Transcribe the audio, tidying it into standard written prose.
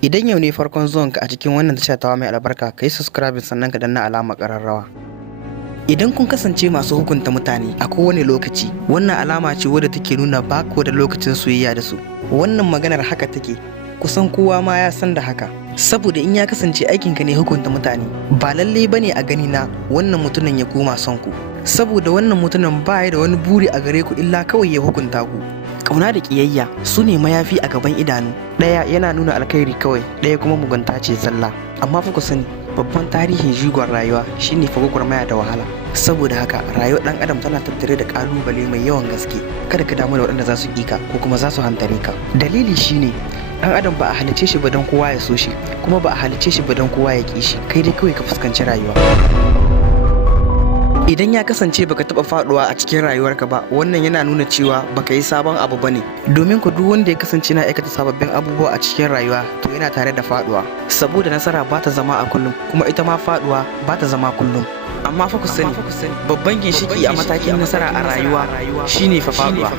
Idan yau ne farkon zuwanka a cikin wannan tasha tawa mai albarka, ka yi subscribe sannan ka danna alamar ƙararrawa. Idan kun kasance masu hukunta mutane a kowane lokaci, wannan alama ce wadda take nuna ba ku da lokacin soyayya da su. Wannan maganar haka take, kusan kowa ma ya san da haka. Saboda in ya kasance aikinka ne hukunta mutane, ba lallai bane a gani na wannan mutumin ya koma son ku. Saboda wannan mutumin ba ya da wani buri a gare ku illa kawai ya hukunta ku. Ƙauna da ƙiyayya su ne mayafi a gaban idanu, ɗaya yana nuna alkhairi kawai, ɗaya kuma mugunta ce zalla. Amma fa ku sani, babban tarihin jigon rayuwa shine fa gwagwarmaya da wahala. Saboda haka rayuwar ɗan adam tana tattare da ƙalubale mai yawan gaske. Kada ka damu da waɗanda za su ƙi ka ko kuma za su hantare ka. Dalili shine ɗan adam ba a halicce shi ba don kowa ya so shi, kuma ba a halicce shi ba don kowa ya ƙi shi. Kai dai kawai ka fuskanci rayuwa. Idan ya kasance baka taɓa faɗuwa a cikin rayuwarka ba, wannan yana nuna cewa baka yi sabon abu bane. Domin ku duk wanda ya kasance na aikata sababbin abubuwa a cikin rayuwa, to yana tare da faɗuwa. Saboda nasara ba ta zama a kullum, kuma ita ma faɗuwa ba ta zama kullum. Amma fa ku sani, babban ginshiki a matakin nasara a rayuwa shine fa faɗuwa.